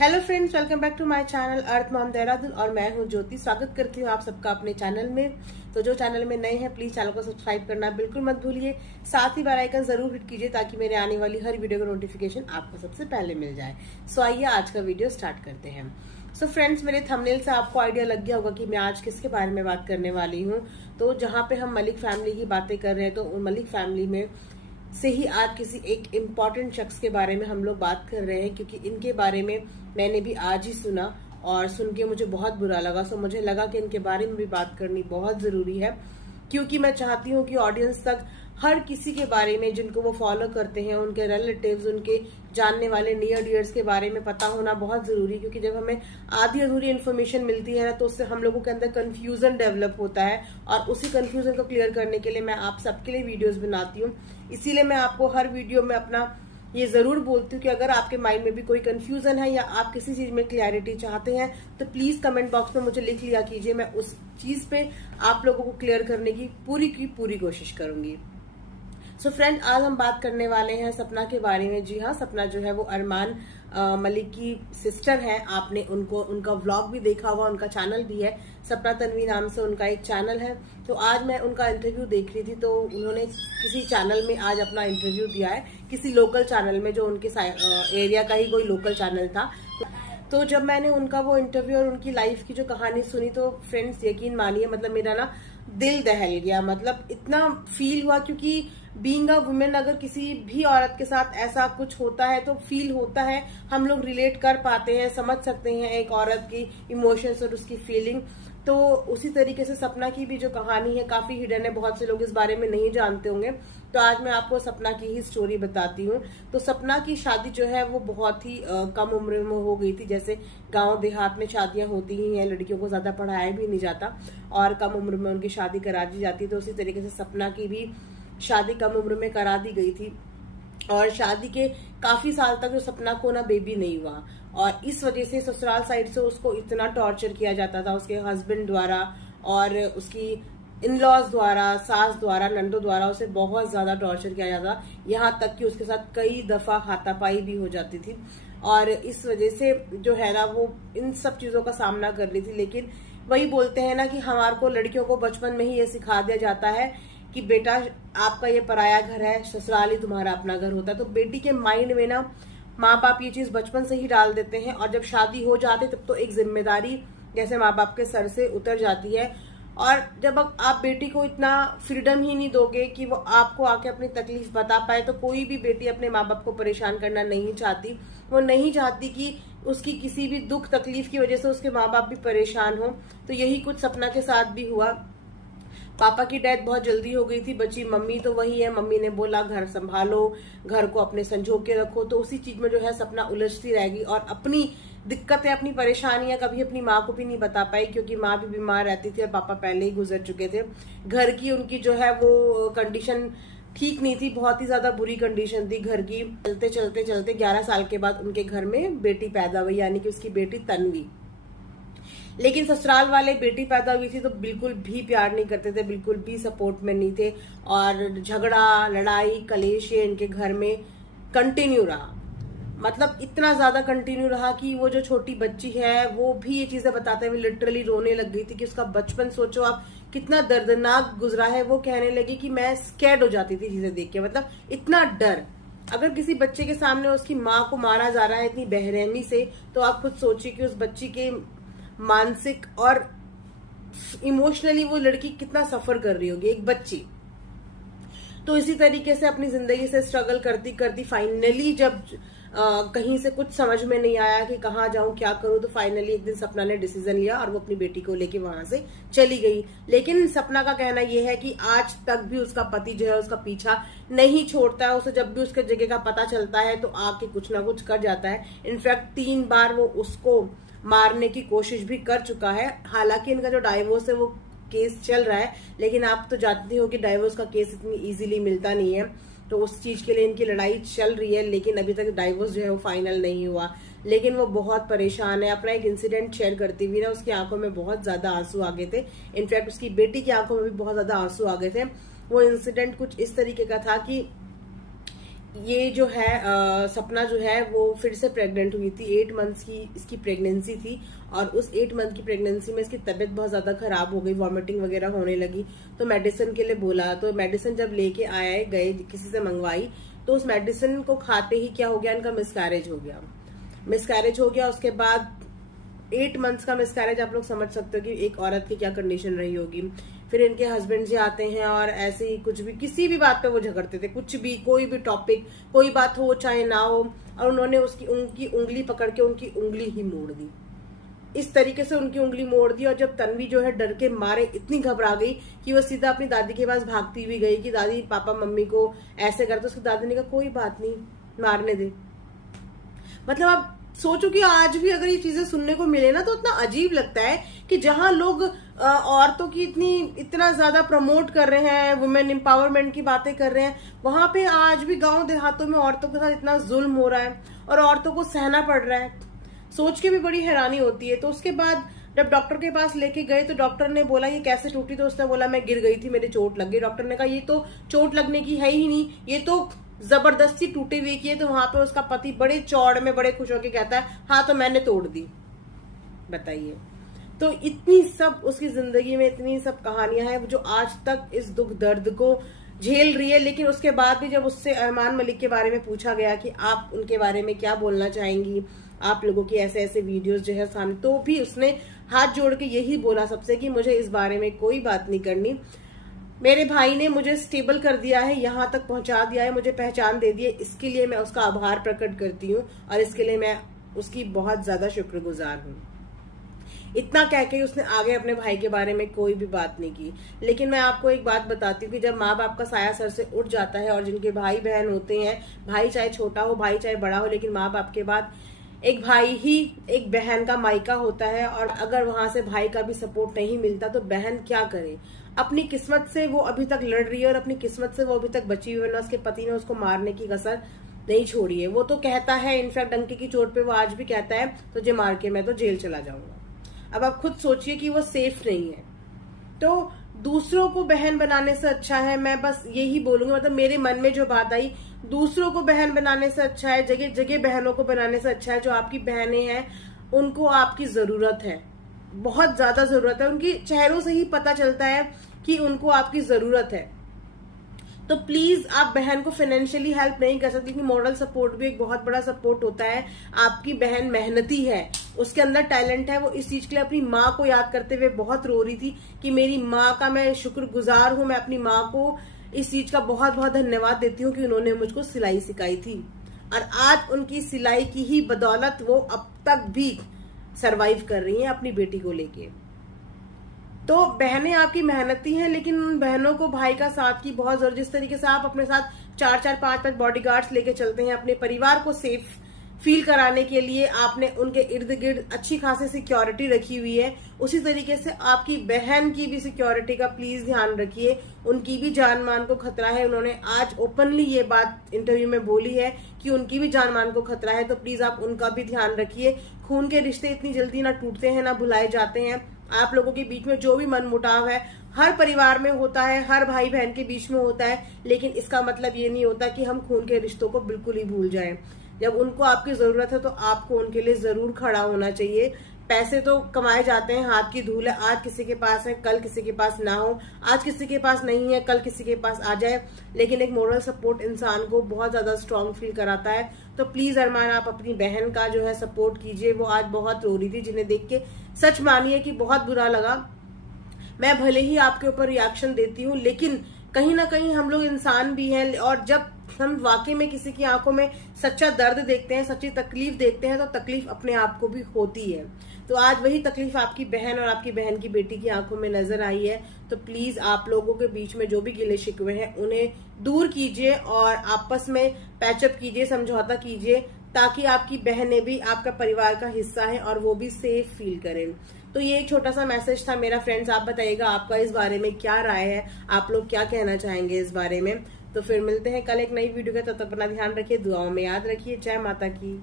Hello friends, welcome back to my channel Earth Mom Dehradun और मैं हूं ज्योति। स्वागत करती हूं आप सबका अपने चैनल में। तो जो चैनल में नए हैं प्लीज चैनल को सब्सक्राइब करना बिल्कुल मत भूलिए। साथ ही बेल आइकन जरूर हिट कीजिए ताकि मेरे आने वाली हर वीडियो का नोटिफिकेशन आपको सबसे पहले मिल जाए। सो आइए आज का वीडियो स्टार्ट करते हैं। सो फ्रेंड्स, मेरे थंबनेल से आपको आइडिया लग गया होगा कि मैं आज किसके बारे में बात करने वाली हूँ। तो जहाँ पे हम मलिक फैमिली की बातें कर रहे हैं तो मलिक फैमिली में से ही आज किसी एक इम्पॉर्टेंट शख्स के बारे में हम लोग बात कर रहे हैं, क्योंकि इनके बारे में मैंने भी आज ही सुना और सुन के मुझे बहुत बुरा लगा। सो मुझे लगा कि इनके बारे में भी बात करनी बहुत जरूरी है, क्योंकि मैं चाहती हूँ कि ऑडियंस तक हर किसी के बारे में जिनको वो फॉलो करते हैं, उनके रिलेटिव्स, उनके जानने वाले नियर डियर्स के बारे में पता होना बहुत जरूरी है। क्योंकि जब हमें आधी अधूरी इन्फॉर्मेशन मिलती है ना, तो उससे हम लोगों के अंदर कंफ्यूजन डेवलप होता है और उसी कंफ्यूजन को क्लियर करने के लिए मैं आप सबके लिए वीडियोस बनाती हूँ। इसीलिए मैं आपको हर वीडियो में अपना ये जरूर बोलती हूँ कि अगर आपके माइंड में भी कोई कंफ्यूजन है या आप किसी चीज में क्लैरिटी चाहते हैं तो प्लीज कमेंट बॉक्स में मुझे लिख लिया कीजिए। मैं उस चीज पे आप लोगों को क्लियर करने की पूरी कोशिश करूंगी। सो फ्रेंड, आज हम बात करने वाले हैं सपना के बारे में। जी हाँ, सपना जो है वो अरमान मलिक की सिस्टर है। आपने उनका व्लॉग भी देखा हुआ, उनका चैनल भी है, सपना तन्वी नाम से उनका एक चैनल है। तो आज मैं उनका इंटरव्यू देख रही थी, तो उन्होंने किसी चैनल में आज अपना इंटरव्यू दिया है, किसी लोकल चैनल में, जो उनके एरिया का ही कोई लोकल चैनल था। तो जब मैंने उनका वो इंटरव्यू और उनकी लाइफ की जो कहानी सुनी तो फ्रेंड्स यकीन मानिए, मतलब मेरा ना दिल दहल गया। मतलब इतना फील हुआ, क्योंकि बीइंग अ वुमेन अगर किसी भी औरत के साथ ऐसा कुछ होता है तो फील होता है, हम लोग रिलेट कर पाते हैं, समझ सकते हैं एक औरत की इमोशंस और उसकी फीलिंग। तो उसी तरीके से सपना की भी जो कहानी है काफी हिडन है, बहुत से लोग इस बारे में नहीं जानते होंगे। तो आज मैं आपको सपना की ही स्टोरी बताती हूँ। तो सपना की शादी जो है वो बहुत ही कम उम्र में हो गई थी। जैसे गांव देहात में शादियां होती ही हैं, लड़कियों को ज्यादा पढ़ाया भी नहीं जाता और कम उम्र में उनकी शादी करा दी जाती है। तो उसी तरीके से सपना की भी शादी कम उम्र में करा दी गई थी और शादी के काफी साल तक जो सपना को ना बेबी नहीं हुआ और इस वजह से ससुराल साइड से उसको इतना टॉर्चर किया जाता था, उसके हस्बैंड द्वारा और उसकी इन-लॉज द्वारा, सास द्वारा, नंदों द्वारा उसे बहुत ज्यादा टॉर्चर किया जाता, यहाँ तक कि उसके साथ कई दफा हाथापाई भी हो जाती थी। और इस वजह से जो है ना वो इन सब चीजों का सामना कर रही थी। लेकिन वही बोलते हैं ना कि हमारे को लड़कियों को बचपन में ही ये सिखा दिया जाता है कि बेटा आपका ये पराया घर है, ससुराल ही तुम्हारा अपना घर होता है। तो बेटी के माइंड में ना माँ बाप ये चीज बचपन से ही डाल देते हैं और जब शादी हो जाती तब तो एक जिम्मेदारी जैसे माँ बाप के सर से उतर जाती है। और जब आप बेटी को इतना फ्रीडम ही नहीं दोगे कि वो आपको आके अपनी तकलीफ बता पाए, तो कोई भी बेटी अपने माँ बाप को परेशान करना नहीं चाहती। वो नहीं चाहती कि उसकी किसी भी दुख तकलीफ की वजह से उसके माँ बाप भी परेशान हो। तो यही कुछ सपना के साथ भी हुआ। पापा की डेथ बहुत जल्दी हो गई थी, बची मम्मी तो वही है। मम्मी ने बोला घर संभालो, घर को अपने संजो के रखो। तो उसी चीज में जो है सपना उलझती रहेगी और अपनी दिक्कतें, अपनी परेशानियां कभी अपनी माँ को भी नहीं बता पाई, क्योंकि माँ भी बीमार रहती थी और पापा पहले ही गुजर चुके थे। घर की उनकी जो है वो कंडीशन ठीक नहीं थी, बहुत ही ज्यादा बुरी कंडीशन थी घर की। चलते चलते चलते 11 साल के बाद उनके घर में बेटी पैदा हुई, यानी कि उसकी बेटी तन्वी। लेकिन ससुराल वाले बेटी पैदा हुई थी तो बिल्कुल भी प्यार नहीं करते थे, बिल्कुल भी सपोर्ट में नहीं थे और झगड़ा, लड़ाई, कलेश ये इनके घर में कंटिन्यू रहा। मतलब इतना ज्यादा कंटिन्यू रहा कि वो जो छोटी बच्ची है वो भी ये चीजें बताते हुए लिटरली रोने लग गई थी कि उसका बचपन सोचो आप कितना दर्दनाक गुजरा है। वो कहने लगी कि मैं स्कैर्ड हो जाती थी चीजें देख के, मतलब इतना डर। अगर किसी बच्चे के सामने उसकी माँ को मारा जा रहा है इतनी बेरहमी से, तो आप खुद सोचिए कि उस बच्ची के मानसिक और इमोशनली वो लड़की कितना सफर कर रही होगी, एक बच्ची। तो इसी तरीके से अपनी जिंदगी से स्ट्रगल करती करती फाइनली जब कहीं से कुछ समझ में नहीं आया कि कहाँ जाऊं, क्या करूं, तो फाइनली एक दिन सपना ने डिसीजन लिया और वो अपनी बेटी को लेके वहां से चली गई। लेकिन सपना का कहना यह है कि आज तक भी उसका पति जो है उसका पीछा नहीं छोड़ता है। उसे जब भी उसके जगह का पता चलता है तो आके कुछ ना कुछ कर जाता है। इनफैक्ट 3 बार वो उसको मारने की कोशिश भी कर चुका है। हालांकि इनका जो डाइवोर्स है वो केस चल रहा है, लेकिन आप तो जानते हो कि डाइवोर्स का केस इतनी इजीली मिलता नहीं है, तो उस चीज के लिए इनकी लड़ाई चल रही है। लेकिन अभी तक डाइवोर्स जो है वो फाइनल नहीं हुआ। लेकिन वो बहुत परेशान है। अपना एक इंसिडेंट शेयर करती हुई ना उसकी आंखों में बहुत ज्यादा आंसू आ गए थे। इनफैक्ट उसकी बेटी की आंखों में भी बहुत ज्यादा आंसू आ गए थे। वो इंसिडेंट कुछ इस तरीके का था कि ये जो है सपना जो है वो फिर से प्रेग्नेंट हुई थी। 8 मंथ्स की इसकी प्रेगनेंसी थी और उस 8 मंथ की प्रेगनेंसी में इसकी तबीयत बहुत ज्यादा खराब हो गई, वॉमिटिंग वगैरह होने लगी। तो मेडिसिन के लिए बोला, तो मेडिसिन जब लेके आए गए किसी से मंगवाई, तो उस मेडिसिन को खाते ही क्या हो गया, इनका मिसकैरेज हो गया। मिसकैरेज हो गया, उसके बाद 8 मंथ्स का मिसकैरेज, आप लोग समझ सकते हो कि एक औरत की क्या कंडीशन रही होगी। फिर इनके हस्बैंड जी आते हैं और ऐसे ही कुछ भी किसी भी बात पे वो झगड़ते थे, कुछ भी, कोई भी टॉपिक, कोई बात हो चाहे ना हो, और उन्होंने उनकी उंगली पकड़ के उनकी उंगली ही मोड़ दी। इस तरीके से उनकी उंगली मोड़ दी। और जब तन्वी जो है डर के मारे इतनी घबरा गई कि वो सीधा अपनी दादी के पास भागती हुई गई कि दादी पापा मम्मी को ऐसे कर, तो उसकी दादी ने कहा कोई बात नहीं, मारने दे। मतलब आप सोचो कि आज भी अगर ये चीजें सुनने को मिले ना तो इतना अजीब लगता है कि जहां लोग औरतों की इतना ज्यादा प्रमोट कर रहे हैं, वुमेन एम्पावरमेंट की बातें कर रहे हैं, वहां पे आज भी गांव देहातों में औरतों के साथ इतना जुल्म हो रहा है और औरतों को सहना पड़ रहा है। सोच के भी बड़ी हैरानी होती है। तो उसके बाद जब डॉक्टर के पास लेके गए तो डॉक्टर ने बोला ये कैसे टूटी, तो उसने बोला मैं गिर गई थी, मेरे चोट लग गई। डॉक्टर ने कहा ये तो चोट लगने की है ही नहीं, ये तो जबरदस्ती टूटी हुई की है। तो वहां पे उसका पति बड़े चौड़ में बड़े खुश होकर कहता है हाँ तो मैंने तोड़ दी। बताइए, तो इतनी सब उसकी जिंदगी में इतनी सब कहानियां हैं जो आज तक इस दुख दर्द को झेल रही है। लेकिन उसके बाद भी जब उससे अरमान मलिक के बारे में पूछा गया कि आप उनके बारे में क्या बोलना चाहेंगी, आप लोगों की ऐसे ऐसे वीडियोस जो है सामने, तो भी उसने हाथ जोड़ के यही बोला सबसे कि मुझे इस बारे में कोई बात नहीं करनी। मेरे भाई ने मुझे स्टेबल कर दिया है, यहां तक पहुंचा दिया है, मुझे पहचान दे दी है, इसके लिए मैं उसका आभार प्रकट करती हूँ और इसके लिए मैं उसकी बहुत ज्यादा शुक्रगुजार हूँ। इतना कह के उसने आगे अपने भाई के बारे में कोई भी बात नहीं की। लेकिन मैं आपको एक बात बताती हूँ कि जब माँ बाप का साया सर से उठ जाता है और जिनके भाई बहन होते हैं, भाई चाहे छोटा हो भाई चाहे बड़ा हो, लेकिन माँ बाप के बाद एक भाई ही एक बहन का मायका होता है। और अगर वहां से भाई का भी सपोर्ट नहीं मिलता तो बहन क्या करे। अपनी किस्मत से वो अभी तक लड़ रही है और अपनी किस्मत से वो अभी तक बची हुई है, उसके पति ने उसको मारने की कसर नहीं छोड़ी है। वो तो कहता है, इनफैक्ट डंके की चोट पे वो आज भी कहता है तुझे मार के मैं तो जेल चला जाऊंगा। अब आप खुद सोचिए कि वो सेफ नहीं है। तो दूसरों को बहन बनाने से अच्छा है, मैं बस यही बोलूंगी, मतलब मेरे मन में जो बात आई, दूसरों को बहन बनाने से अच्छा है, जगह जगह बहनों को बनाने से अच्छा है। जो आपकी बहनें हैं उनको आपकी जरूरत है, बहुत ज्यादा जरूरत है। उनकी चेहरों से ही पता चलता है कि उनको आपकी जरूरत है। तो प्लीज आप बहन को फाइनेंशियली हेल्प नहीं कर सकती, क्योंकि मॉरल सपोर्ट भी एक बहुत बड़ा सपोर्ट होता है। आपकी बहन मेहनती है, उसके अंदर टैलेंट है, वो इस चीज के लिए अपनी माँ को याद करते हुए बहुत रो रही थी कि मेरी माँ का मैं शुक्रगुजार हूँ, मैं अपनी माँ को इस चीज का बहुत बहुत धन्यवाद देती हूँ कि उन्होंने मुझको सिलाई सिखाई थी। और आज उनकी सिलाई की ही बदौलत वो अब तक भी सरवाइव कर रही हैं अपनी बेटी को लेके। तो बहनें आपकी मेहनती हैं, लेकिन उन बहनों को भाई का साथ की बहुत जरूरत। जिस तरीके से आप अपने साथ 4-4, 5-5 बॉडीगार्ड्स लेके चलते हैं अपने परिवार को सेफ फील कराने के लिए, आपने उनके इर्द गिर्द अच्छी खासी सिक्योरिटी रखी हुई है, उसी तरीके से आपकी बहन की भी सिक्योरिटी का प्लीज ध्यान रखिए। उनकी भी जान मान को खतरा है। उन्होंने आज ओपनली ये बात इंटरव्यू में बोली है कि उनकी भी जान मान को खतरा है। तो प्लीज आप उनका भी ध्यान रखिए। खून के रिश्ते इतनी जल्दी ना टूटते हैं ना भुलाए जाते हैं। आप लोगों के बीच में जो भी मनमुटाव है हर परिवार में होता है, हर भाई बहन के बीच में होता है, लेकिन इसका मतलब ये नहीं होता कि हम खून के रिश्तों को बिल्कुल ही भूल जाएं। जब उनको आपकी जरूरत है तो आपको उनके लिए जरूर खड़ा होना चाहिए। पैसे तो कमाए जाते हैं, हाथ की धूल है, आज किसी के पास है कल किसी के पास ना हो, आज किसी के पास नहीं है कल किसी के पास आ जाए, लेकिन एक मोरल सपोर्ट इंसान को बहुत ज्यादा स्ट्रांग फील कराता है। तो प्लीज अरमान, आप अपनी बहन का जो है सपोर्ट कीजिए। वो आज बहुत रो रही थी, जिन्हें देख के सच मानिए कि बहुत बुरा लगा। मैं भले ही आपके ऊपर रिएक्शन देती हूँ, लेकिन कहीं ना कहीं हम लोग इंसान भी हैं, और जब हम वाकई में किसी की आंखों में सच्चा दर्द देखते हैं, सच्ची तकलीफ देखते हैं, तो तकलीफ अपने आप को भी होती है। तो आज वही तकलीफ आपकी बहन और आपकी बहन की बेटी की आंखों में नजर आई है। तो प्लीज आप लोगों के बीच में जो भी गिले शिकवे हैं उन्हें दूर कीजिए और आपस में पैचअप कीजिए, समझौता कीजिए, ताकि आपकी बहनें भी आपका परिवार का हिस्सा है और वो भी सेफ फील करें। तो ये एक छोटा सा मैसेज था मेरा। फ्रेंड्स, आप बताइएगा आपका इस बारे में क्या राय है, आप लोग क्या कहना चाहेंगे इस बारे में। तो फिर मिलते हैं कल एक नई वीडियो के, तब तक अपना ध्यान रखिए, दुआओं में याद रखिए। जय माता की।